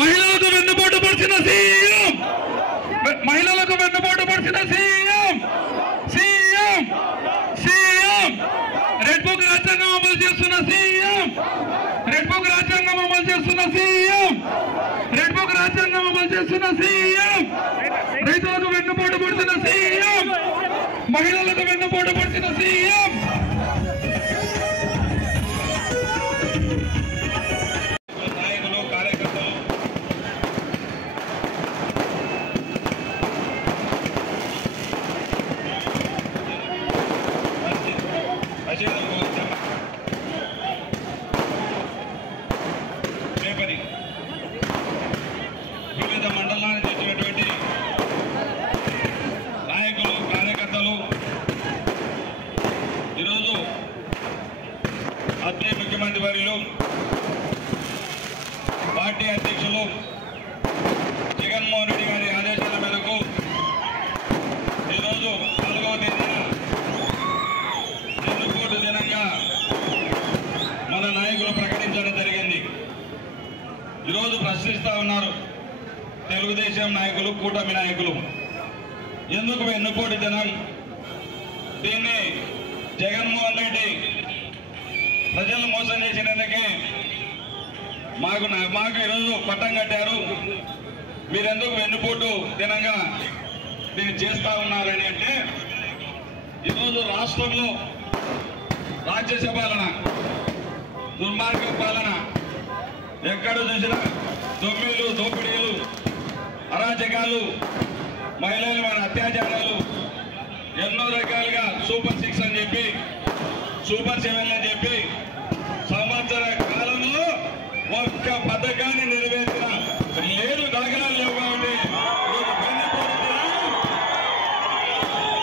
మహిళలకు వెన్నుపోటు పొడిచిన సీఎం, మహిళలకు వెన్నుపోటు పొడిచిన CM, CM CM red book రాజ్యాంగం అమలు చేస్తున్న సీఎం, రెడ్ బుక్ రాజ్యాంగం అమలు చేస్తున్న సీఎం, రెడ్ బుక్ రాజ్యాంగం అమలు చేస్తున్న సీఎం, రైతులకు వెన్నుపోటు పొడిచిన సీఎం, మహిళలకు వెన్నుపోటు పొడిచిన సీఎం. నాయకులు, కార్యకర్తలు వివిధ మండలాన్ని తెచ్చినటువంటి నాయకులు, కార్యకర్తలు ఈరోజు అదే ముఖ్యమంత్రి వర్యులు పార్టీ అధ్యక్షులు జగన్మోహన్ రెడ్డి గారి ఆదేశాల మేరకు ఈరోజు 4వ తేదీన వెన్నుపోటు దినంగా మన నాయకులు ప్రకటించడం జరిగింది. ఈరోజు ప్రశ్నిస్తా ఉన్నారు తెలుగుదేశం నాయకులు, కూటమి నాయకులు, ఎందుకు వెన్నుపోటు దినం? దీన్ని జగన్మోహన్ రెడ్డి ప్రజలను మోసం చేసినందుకే మాకు ఈరోజు పట్టం కట్టారు, మీరెందుకు వెన్నుపోటు దినంగా దీన్ని చేస్తా ఉన్నారని అంటే, ఈరోజు రాష్ట్రంలో రాక్షస పాలన, దుర్మార్గ పాలన, ఎక్కడ చూసినా దొమ్మిలు, దోపిడీలు, అరాచకాలు, మహిళల మీద అత్యాచారాలు, ఎన్నో రకాలుగా సూపర్ 6 అని చెప్పి, సూపర్ 7 అని చెప్పి సంవత్సర కాలంలో ఒక్క పథకాన్ని నెరవేర్చిన లేదు, దాఖలాలు లేవు. కాబట్టి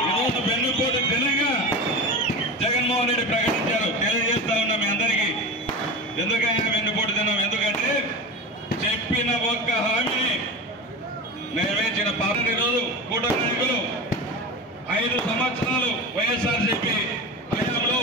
ఈరోజు వెన్నుపోటు దినంగా జగన్మోహన్ రెడ్డి ప్రకటించారు. తెలియజేస్తా ఉన్నా మీ అందరికీ. ఎందుకైనా వెన్నుపోటు దినం? ఎందుకంటే చెప్పిన ఒక్క హామీని నెరవేర్చిన పాలన. ఈరోజు కూటమి నాయకులు 5 సంవత్సరాలు వైఎస్ఆర్సీపీ హయాంలో